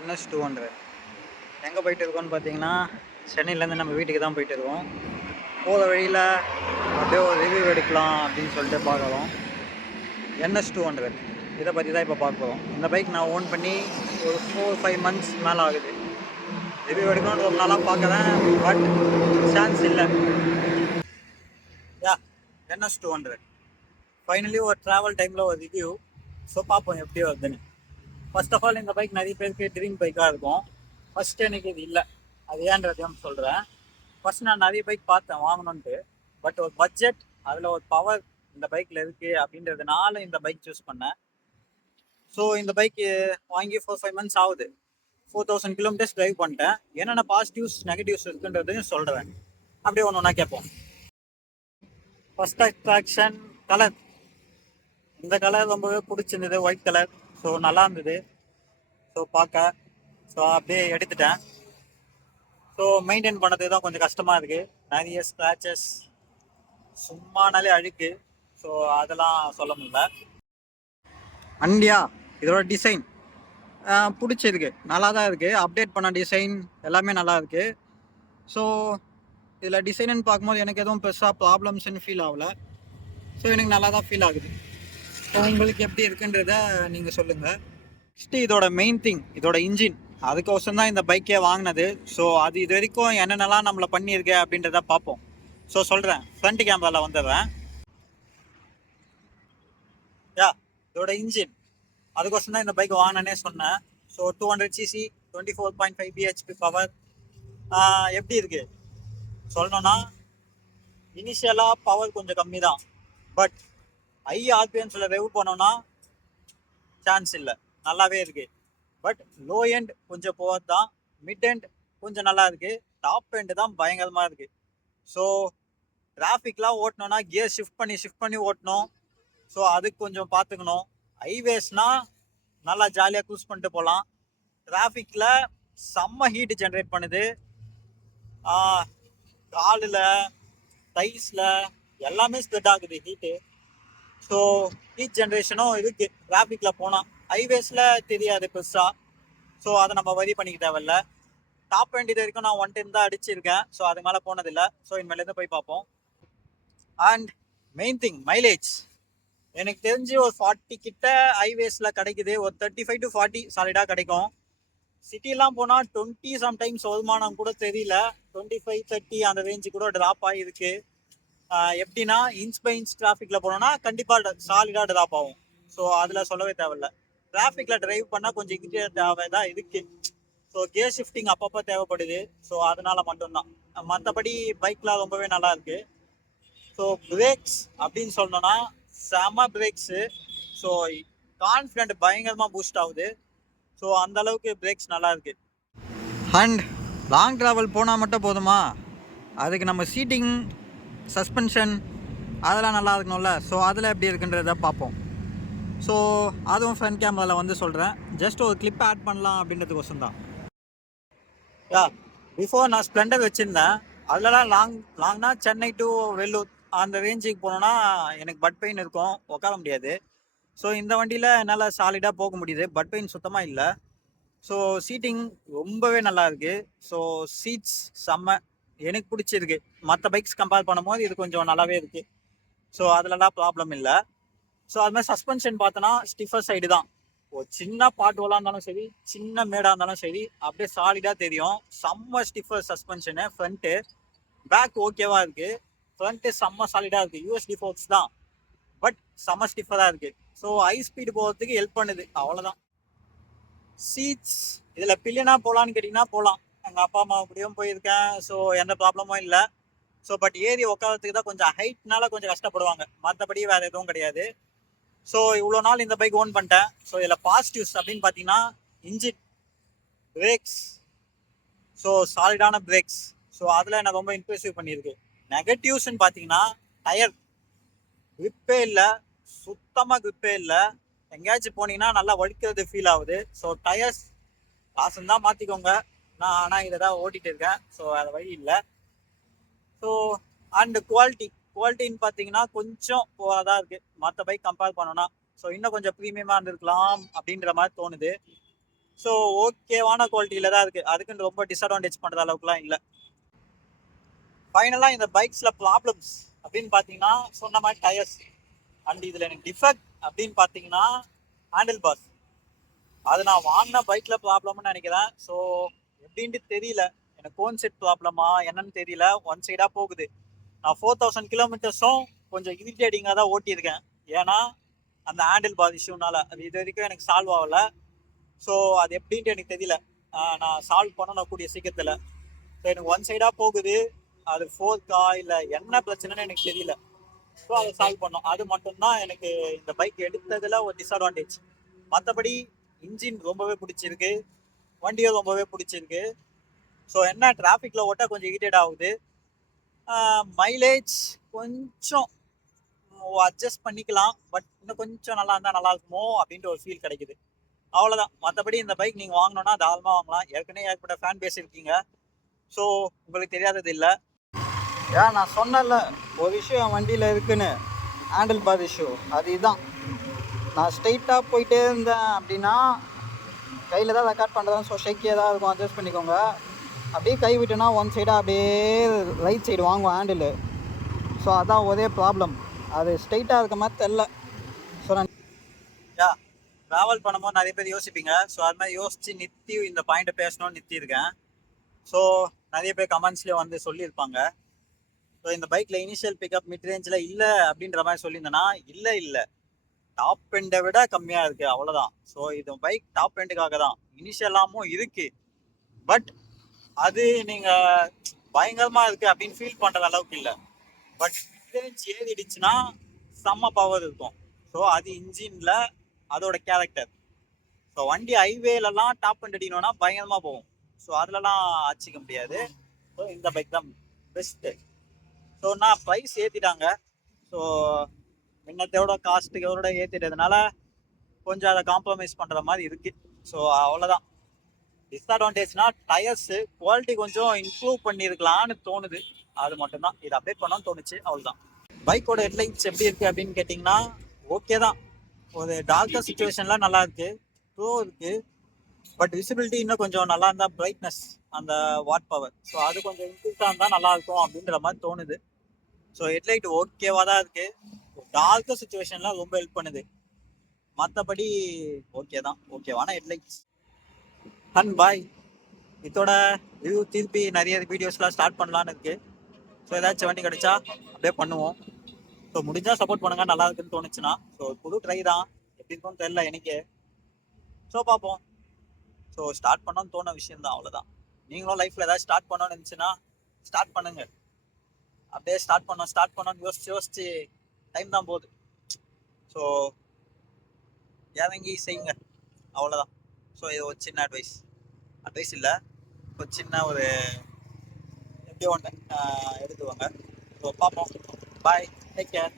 NS 200 எங்கே போயிட்டு இருக்கோம்னு பார்த்தீங்கன்னா, சென்னையிலேருந்து நம்ம வீட்டுக்கு தான் போயிட்டு இருக்கோம். போகிற வழியில் அப்படியே ஒரு ரிவ்யூ எடுக்கலாம் அப்படின்னு சொல்லிட்டு பார்க்குறோம். NS 200 இதை பற்றி தான் இப்போ பார்க்க போகிறோம். இந்த பைக் நான் ஓன் பண்ணி ஒரு 4-5 மந்த்ஸ் மேலே ஆகுது. ரிவ்யூ எடுக்கணும்னு ரொம்ப நாளாக பார்க்குறேன், பட் சான்ஸ் இல்லை. NS 200 ஃபைனலி ஒரு ட்ராவல் டைமில் ஒரு ரிவ்யூ. ஸோ பார்ப்போம் எப்படி வருதுன்னு. ஃபர்ஸ்ட் ஆஃப் ஆல் இந்த பைக் நிறைய பேருக்கு ட்ரீம் பைக்காக இருக்கும். ஃபர்ஸ்ட் எனக்கு இது இல்லை, அது ஏன்றதையும் சொல்கிறேன். ஃபர்ஸ்ட் நான் நிறைய பைக் பார்த்தேன் வாங்கணுன்ட்டு, பட் ஒரு பட்ஜெட் அதில் ஒரு பவர் இந்த பைக்கில் இருக்குது அப்படின்றதுனால இந்த பைக் சூஸ் பண்ணேன். ஸோ இந்த பைக் வாங்கி 4-5 மந்த்ஸ் ஆகுது. 4000 கிலோமீட்டர்ஸ் ட்ரைவ் பண்ணிட்டேன். என்னென்ன பாசிட்டிவ்ஸ் நெகட்டிவ்ஸ் இருக்குன்றதையும் சொல்கிறேன். அப்படியே ஒன்று ஒன்றா கேட்போம். First attraction colour. இந்த கலர் ரொம்பவே பிடிச்சிருந்தது, ஒயிட் கலர். ஸோ நல்லா இருந்தது ஸோ பார்க்க. ஸோ அப்படியே எடுத்துட்டேன். ஸோ மெயின்டைன் பண்ணது தான் கொஞ்சம் கஷ்டமாக இருக்குது. நிறைய ஸ்க்ராச்சஸ், சும்மானாலே அழுக்கு. ஸோ அதெல்லாம் சொல்ல முடியல. அண்டியா இதோட டிசைன் பிடிச்சிருக்கு, நல்லா தான் இருக்குது. அப்டேட் பண்ண டிசைன் எல்லாமே நல்லா இருக்குது. ஸோ இதில் டிசைனுன்னு பார்க்கும்போது எனக்கு எதுவும் பெருசாக ப்ராப்ளம்ஸ்ன்னு ஃபீல் ஆகலை. ஸோ எனக்கு நல்லா தான் ஃபீல் ஆகுது. ஸோ உங்களுக்கு எப்படி இருக்குன்றத நீங்கள் சொல்லுங்கள். நெக்ஸ்ட்டு இதோட மெயின் திங், இதோட இன்ஜின். அதுக்கோசரம் தான் இந்த பைக்கே வாங்கினது. ஸோ அது இது வரைக்கும் என்னென்னலாம் நம்மளை பண்ணியிருக்கு அப்படின்றத பார்ப்போம். ஸோ சொல்கிறேன், ஃப்ரண்ட் கேமராவில் வந்துடுறேன். இதோட இன்ஜின், அதுக்கோசரம் தான் இந்த பைக் வாங்கினே சொன்னேன். So 200cc 24.5 bhp power. எப்படி இருக்குது சொல்லணும்னா, இனிஷியலாக பவர் கொஞ்சம் கம்மி தான், பட் ஹை ஆர்பிஎம்ஸில் ரெவ் பண்ணோன்னா சான்ஸ் இல்லை, நல்லாவே இருக்குது. பட் லோ எண்ட் கொஞ்சம் போகிறது தான், மிட் எண்ட் கொஞ்சம் நல்லா இருக்குது, டாப் எண்டு தான் பயங்கரமாக இருக்குது. ஸோ டிராஃபிக்லாம் ஓட்டணும்னா கியர் ஷிஃப்ட் பண்ணி ஓட்டணும். ஸோ அதுக்கு கொஞ்சம் பார்த்துக்கணும். ஹைவேஸ்னால் நல்லா ஜாலியாக க்ரூஸ் பண்ணிட்டு போகலாம். டிராஃபிக்கில் செம்ம ஹீட்டு ஜென்ரேட் பண்ணுது. காலில், டைஸில் எல்லாமே ஸ்ப்ரெட் ஆகுது ஹீட்டு. ஸோ ஹீட் ஜென்ரேஷனும் இருக்குது டிராஃபிக்கில் போனால். ஹைவேஸில் தெரியாது பெருசாக. ஸோ அதை நம்ம வரி பண்ணிக்க தேவையில்ல. டாப் எண்ட் இது வரைக்கும் நான் 1 டைம் தான் அடிச்சிருக்கேன். ஸோ அது மேலே போனதில்லை. ஸோ இனிமேலேருந்து போய் பார்ப்போம். And main thing mileage. எனக்கு தெரிஞ்சு ஒரு 40 கிட்ட ஹைவேஸில் கிடைக்குது. ஒரு 35 to 40 சாலிடாக கிடைக்கும். சிட்டிலாம் போனால் 20 சம்டைம்ஸ் வருமானம் கூட தெரியல. 25-30 அந்த ரேஞ்சு கூட ட்ராப் ஆகிருக்கு. எப்படின்னா இன்ச் பை இன்ச் டிராஃபிக்கில் போனோம்னா கண்டிப்பாக சாலிடாக ட்ராப் ஆகும். ஸோ அதில் சொல்லவே தேவையில்ல. டிராஃபிக்கில் டிரைவ் பண்ணால் கொஞ்சம் இங்கிட்டே தேவை தான் இருக்குது. ஸோ கியர் ஷிஃப்டிங் அப்பப்போ தேவைப்படுது. ஸோ அதனால மட்டும்தான். மற்றபடி பைக்கில் ரொம்பவே நல்லா இருக்குது. ஸோ பிரேக்ஸ் அப்படின்னு சொன்னோன்னா செம பிரேக்ஸு. ஸோ கான்ஃபிடென்ட் பயங்கரமாக பூஸ்ட் ஆகுது. ஸோ அந்த அளவுக்கு பிரேக்ஸ் நல்லா இருக்குது. அண்ட் லாங் ட்ராவல் போனால் மட்டும் போதுமா, அதுக்கு நம்ம சீட்டிங், சஸ்பென்ஷன் அதெல்லாம் நல்லா இருக்கணும்ல. ஸோ அதில் எப்படி இருக்குன்றத பார்ப்போம். ஸோ அதுவும் ஃப்ரண்ட் கேமராவில் வந்து சொல்கிறேன். ஜஸ்ட் ஒரு கிளிப் ஆட் பண்ணலாம் அப்படின்றதுக்கோசம் தான். பிஃபோர் நான் ஸ்ப்ளெண்டர் வச்சுருந்தேன். அதிலலாம் லாங்னா சென்னை டு வெள்ளூர் அந்த ரேஞ்சுக்கு போனோன்னா எனக்கு பட் பெயின் இருக்கும், உட்கார முடியாது. ஸோ இந்த வண்டியில் என்னால் சாலிடாக போக முடியுது, பட் பெயின் சுத்தமாக இல்லை. ஸோ சீட்டிங் ரொம்பவே நல்லா இருக்குது. ஸோ சீட்ஸ் செம்ம, எனக்கு பிடிச்சிருக்கு. மற்ற பைக்ஸ் கம்பேர் பண்ணும்போது இது கொஞ்சம் நல்லாவே இருக்குது. ஸோ அதிலலாம் ப்ராப்ளம் இல்லை. ஸோ அது மாதிரி சஸ்பென்ஷன் பார்த்தோன்னா ஸ்டிஃபர் சைடு தான். ஒரு சின்ன பாட்டுவலாக இருந்தாலும் சரி, சின்ன மேடாக இருந்தாலும் சரி, அப்படியே சாலிடாக தெரியும். செம்ம ஸ்டிஃபர் சஸ்பென்ஷனு. ஃப்ரண்ட்டு பேக் ஓகேவா இருக்குது. ஃப்ரண்ட்டு செம்ம சாலிடாக இருக்குது. யூஎஸ்டி ஃபோர்க்ஸ் தான், பட் செம்ம ஸ்டிஃபராக இருக்குது. ஸோ ஹை ஸ்பீடு போகிறதுக்கு ஹெல்ப் பண்ணுது, அவ்வளோதான். சீட்ஸ் இதில் பில்லியனாக போகலான்னு கேட்டிங்கன்னா போகலாம். எங்கள் அப்பா அம்மா கூடயும் போயிருக்கேன். ஸோ எந்த ப்ராப்ளமும் இல்லை. ஸோ பட் ஏறி உட்காரத்துக்கு தான் கொஞ்சம் ஹைட்னால கொஞ்சம் கஷ்டப்படுவாங்க, மற்றபடி வேறு எதுவும் கிடையாது. ஸோ இவ்வளோ நாள் இந்த பைக் ஓன் பண்ணிட்டேன். ஸோ இதில் பாசிட்டிவ்ஸ் அப்படின்னு பார்த்தீங்கன்னா இன்ஜின், பிரேக்ஸ். ஸோ சாலிடான பிரேக்ஸ். ஸோ அதில் என்ன ரொம்ப இம்ப்ரெசிவ் பண்ணியிருக்கு. நெகட்டிவ்ஸ்ன்னு பார்த்தீங்கன்னா டயர் கிரிப்பே இல்லை, சுத்தமாக கிரிப்பே இல்லை. எங்கேயாச்சும் போனீங்கன்னா நல்லா வலிக்கிறது ஃபீல் ஆகுது. ஸோ டயர்ஸ் காசுன்னு தான் மாற்றிக்கோங்க. நான் ஆனால் இதை தான் ஓட்டிகிட்டு இருக்கேன். ஸோ அது வழி இல்லை. ஸோ அண்டு குவாலிட்டின்னு பார்த்தீங்கன்னா கொஞ்சம் போகாதான் தான் இருக்குது மற்ற பைக் கம்பேர் பண்ணோன்னா. ஸோ இன்னும் கொஞ்சம் ப்ரீமியமாக இருந்திருக்கலாம் அப்படின்ற மாதிரி தோணுது. ஸோ ஓகேவான குவாலிட்டியில தான் இருக்கு. அதுக்குன்னு ரொம்ப டிஸ்அட்வான்டேஜ் பண்ற அளவுக்குலாம் இல்லை. ஃபைனலா இந்த பைக்ஸ்ல ப்ராப்ளம்ஸ் அப்படின்னு பாத்தீங்கன்னா சொன்ன மாதிரி டயர்ஸ். அண்ட் இதுல எனக்கு டிஃபெக்ட் அப்படின்னு பாத்தீங்கன்னா ஹேண்டில் பாஸ். அது நான் வாங்கின பைக்ல ப்ராப்ளம்னு நினைக்கிறேன். ஸோ எப்படின்ட்டு தெரியல, எனக்கு கோன் செட் ப்ராப்ளமா என்னன்னு தெரியல. ஒன் சைடா போகுது. நான் 4000 கிலோமீட்டர்ஸும் கொஞ்சம் இரிட்டேட்டிங்காக தான் ஓட்டியிருக்கேன். ஏன்னா அந்த ஹேண்டில் பார் இஷ்யூனால அது இது வரைக்கும் எனக்கு சால்வ் ஆகல. ஸோ அது எப்படின்ட்டு எனக்கு தெரியல. நான் சால்வ் பண்ணணும் கூடிய சீக்கிரத்தில். ஸோ எனக்கு ஒன் சைடாக போகுது. அது ஃபோர்க்கா இல்லை என்ன பிரச்சனைன்னு எனக்கு தெரியல. ஸோ அதை சால்வ் பண்ணோம். அது மட்டும்தான் எனக்கு இந்த பைக் எடுத்ததுல ஒரு டிஸ்அட்வான்டேஜ். மற்றபடி இன்ஜின் ரொம்பவே பிடிச்சிருக்கு, வண்டியும் ரொம்பவே பிடிச்சிருக்கு. ஸோ என்ன டிராஃபிக்ல ஓட்ட கொஞ்சம் இரிட்டேட் ஆகுது. மைலேஜ் கொஞ்சம் அட்ஜஸ்ட் பண்ணிக்கலாம், பட் இன்னும் கொஞ்சம் நல்லா இருந்தால் நல்லா இருக்குமோ அப்படின்ற ஒரு ஃபீல் கிடைக்குது. அவ்வளோதான். மற்றபடி இந்த பைக் நீங்கள் வாங்கணும்னா தாராளமாக வாங்கலாம். ஏற்கனவே ஏற்பட்ட ஃபேன் பேஸ் இருக்கீங்க. ஸோ உங்களுக்கு தெரியாதது இல்லை. ஏன் நான் சொன்னல ஒரு விஷயம் என் வண்டியில் இருக்குன்னு, ஹேண்டில் பார் இஷ்யூ. அது இதுதான். நான் ஸ்ட்ரைட்டாக போயிட்டே இருந்தேன் அப்படின்னா கையில் தான் ரெக்கார்ட் பண்ணுறேன். ஸோ ஷேக்கியாக தான் இருக்கும், அட்ஜஸ்ட் பண்ணிக்கோங்க. அப்படியே கை விட்டுனா ஒன் சைடாக அப்படியே ரைட் சைடு வாங்குவோம் ஹேண்டில். ஸோ அதான் ஒரே ப்ராப்ளம். அது ஸ்ட்ரைட்டாக இருக்க மாதிரி தெரில. ஸோ நான் ட்ராவல் பண்ணும்போது நிறைய பேர் யோசிப்பீங்க. ஸோ அது மாதிரி யோசித்து நிறுத்தி இந்த பாயிண்ட்டை பேசணும்னு நிறுத்தியிருக்கேன். ஸோ நிறைய பேர் கமெண்ட்ஸ்லேயே வந்து சொல்லியிருப்பாங்க, ஸோ இந்த பைக்கில் இனிஷியல் பிக்கப் மிட் ரேஞ்சில் இல்லை அப்படின்ற மாதிரி சொல்லியிருந்தேன்னா, இல்லை டாப் எண்டை விட கம்மியாக இருக்குது, அவ்வளோதான். ஸோ இது பைக் டாப் எண்டுக்காக தான். இனிஷியலாமும் இருக்குது, பட் அது நீங்கள் பயங்கரமாக இருக்குது அப்படின்னு ஃபீல் பண்ணுற அளவுக்கு இல்லை. பட் மிட் ரேஞ்ச் ஏறிடுச்சுன்னா செம்ம பவர் இருக்கும். ஸோ அது இன்ஜினில் அதோட கேரக்டர். ஸோ வண்டி ஹைவேலலாம் டாப் எண்ட் அடிக்கணும்னா பயங்கரமாக போகும். ஸோ அதிலலாம் அடிச்சிக்க முடியாது. ஸோ இந்த பைக் தான் பெஸ்ட்டு. ஸோ நான் ப்ரைஸ் ஏற்றிட்டாங்க. ஸோ முன்னத்தோட காஸ்ட்டுக்கு எவ்வளோ ஏற்றிட்டதுனால கொஞ்சம் அதை காம்ப்ரமைஸ் பண்ணுற மாதிரி இருக்குது. ஸோ அவ்வளோதான். டிஸ்அட்வான்டேஜ்னா டயர்ஸு குவாலிட்டி கொஞ்சம் இம்ப்ரூவ் பண்ணியிருக்கலான்னு தோணுது. அது மட்டும்தான். இது அப்டேட் பண்ணணும்னு தோணுச்சு, அவ்வளோதான். பைக்கோட ஹெட்லைட்ஸ் எப்படி இருக்குது அப்படின்னு கேட்டிங்கன்னா ஓகே தான். ஒரு டார்க்கர் சுச்சுவேஷன்லாம் நல்லா இருக்குது, ப்ரோ இருக்குது. பட் விசிபிலிட்டி இன்னும் கொஞ்சம் நல்லா இருந்தால், பிரைட்னஸ் அந்த வாட் பவர், ஸோ அது கொஞ்சம் இன்க்ரீஸாக இருந்தால் நல்லாயிருக்கும் அப்படின்ற மாதிரி தோணுது. ஸோ ஹெட்லைட் ஓகேவாக தான் இருக்குது. டார்க்கர் சுச்சுவேஷன்லாம் ரொம்ப ஹெல்ப் பண்ணுது. மற்றபடி ஓகே தான், ஓகேவான ஹெட்லைட்ஸ். அண்ட் பாய். இதோட ரிவ்யூ திருப்பி நிறைய வீடியோஸ்லாம் ஸ்டார்ட் பண்ணலான்னு இருக்குது. ஸோ ஏதாச்சும் வண்டி கிடைச்சா அப்படியே பண்ணுவோம். ஸோ முடிஞ்சால் சப்போர்ட் பண்ணுங்க, நல்லா இருக்குன்னு தோணுச்சுன்னா. ஸோ புது ட்ரை தான், எப்படி இருக்கும்னு தெரியல எனக்கு. ஸோ பார்ப்போம். ஸோ ஸ்டார்ட் பண்ணோன்னு தோண விஷயம் தான், அவ்வளோதான். நீங்களும் லைஃப்பில் ஏதாவது ஸ்டார்ட் பண்ணணும்னு இருந்துச்சுன்னா ஸ்டார்ட் பண்ணுங்க. அப்படியே ஸ்டார்ட் பண்ணோன்னு யோசிச்சு டைம் தான் போகுது. ஸோ இறங்கி செய்யுங்க, அவ்வளோதான். ஸோ இது ஒரு சின்ன அட்வைஸ் இல்லை, ஒரு சின்ன ஒரு எப்படியோ ஒன்று எடுத்துவாங்க. ஸோ பார்ப்போம். பாய், டேக் கேர்.